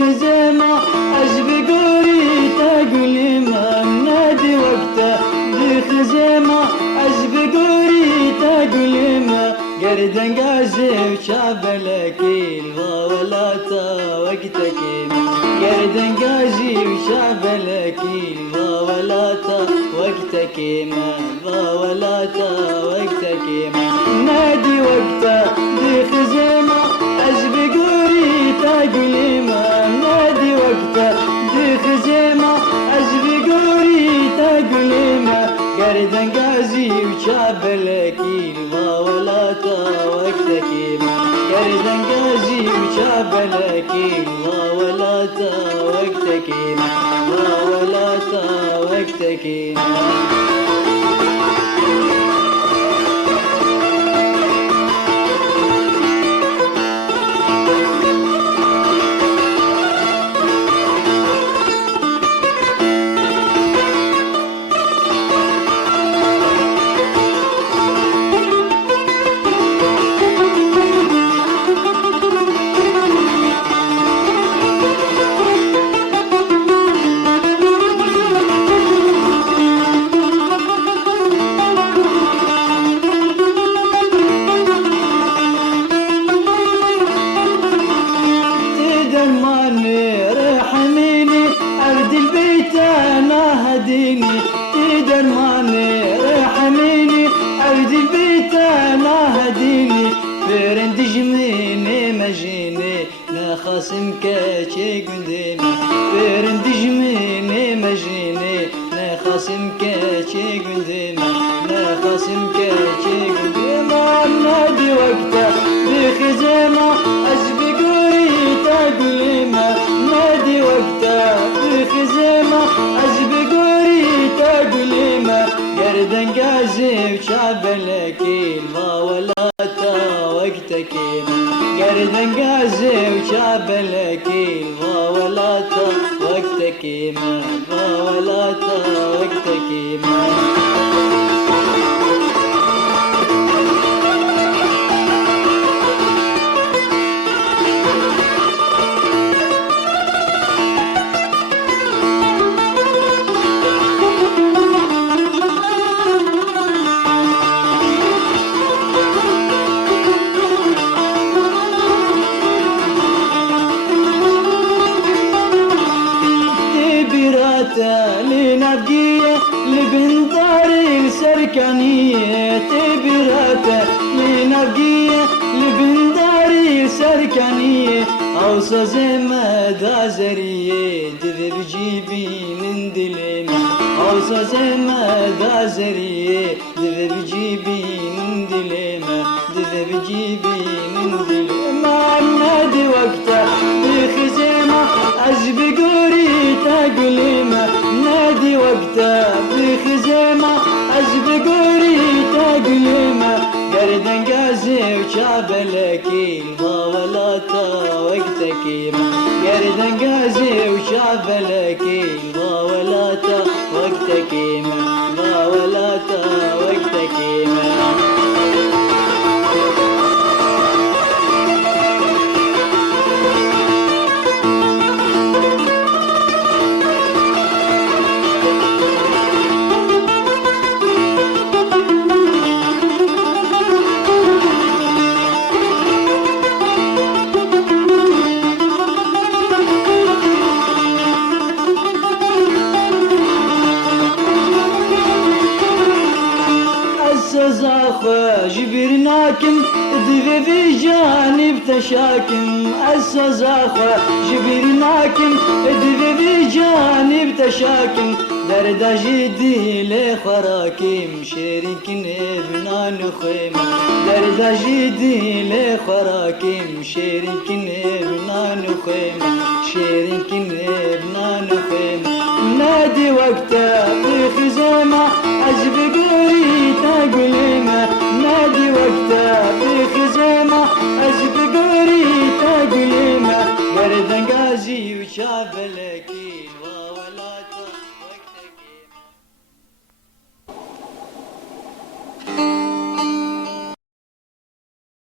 خزيمة أجبي قوري تقولي ما نادي وقته دي خزيمة أجبي قوري تقولي ما قردن قازي وشابلك الوا ولا تا وقتك قردن قازي وشابلك الوا ولا تا وقتك ما ولا تا وقتك نادي وقته دي خزيمة أجبي قوري تقولي ما نادي وقته دي خزيمة أجبي قوري تقولي ما قردن قازي وشابلك الوا ولا تا وقتك قردن قازي وشابلك الوا ولا تا وقتك ما ولا تا وقتك تقدر ماني رحميني عود البيت انا هديني فرند جميني مجيني نا خاصم كاتشي قنديني فرند جميني مجيني نا خاصم كاتشي قنديني نا خاصم كاتشي قنديني نادي وقته بخزيمة أجبي قوري تقولي ما نادي وقته بخزيمة أجبي قوري تقولي ما قردن قازي وشابلك الما ولا تا وقتك قردن قازي وشابلك الما ولا تا وقتك ما ولا تا وقتك لنبقية لبن داري سركانية تبراته لنبقية لبن داري سركانية أوصى زي ما دازرية دذي بجيبي نندلم أوصى زي ما دازرية دذي بجيبي نندلم دذي بجيبي نندلم مع النادي وقته بخزيمة أجبي قوري تقولي ما نادي وقته بخزيمة أجبي قوري تقولي ما قردن قازي وشابلك الما ولا تا وقتك قردن قازي وشابلك الما ولا تا وقتك ما ولا تا وقتك جبرناكم ذي في جانب تشاكم السزاخة جبرناكم ذي في جانب تشاكم درد جدي لخراكم شريكن ابنا نخيم درد جدي لخراكم شريكن ابنا نخيم شريكن ابنا نخيم نادي وقته